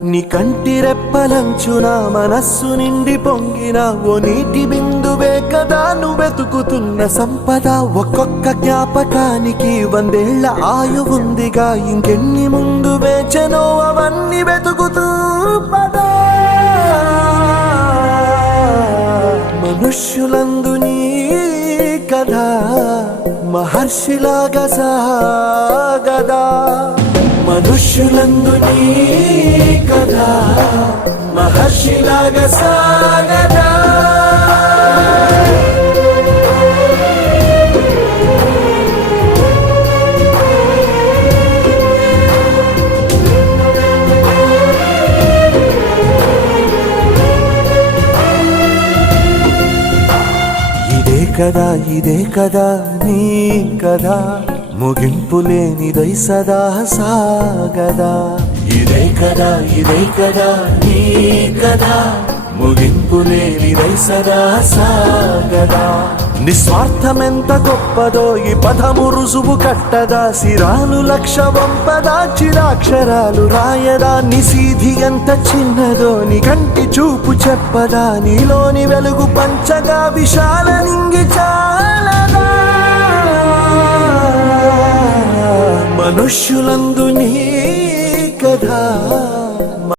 నీ కంటి రెప్పలంచున మనస్సు నిండి పొంగిన ఓ నీటి బిందువే కదా నువ్వెతుకుతున్న సంపద. ఒక్కొక్క జ్ఞాపకానికి 100 ఏళ్ల ఆయువుందిగా, ఇంకెన్ని ముందు వేచనో అవన్నీ వెతుకుతూ పదా. మనుష్యులందు నీ కథ మహర్షిలాగా సాగదా. మనుష్యులందు నీ కథ మహర్షిలాగా సాగదా. ఇదే కదా నీ కదా, ముగింపు లేనిదై సదా సాగదా. ఇదే కదా నీ కదా, ముగింపు లేనిదై సదా సాగదా. నిస్వార్థమెంత గొప్పదో ఈ పదము రుజువు కట్టదా. సిరాలు 1,00,000 వంపదా, చిరాక్షరాలు రాయదా. నిసీధి ఎంత చిన్నదో నీ కంటి చూపు చెప్పదా. నీలోని వెలుగు పంచగా విశాల నింగి చాలదా. మనుష్యులందు నీ కథ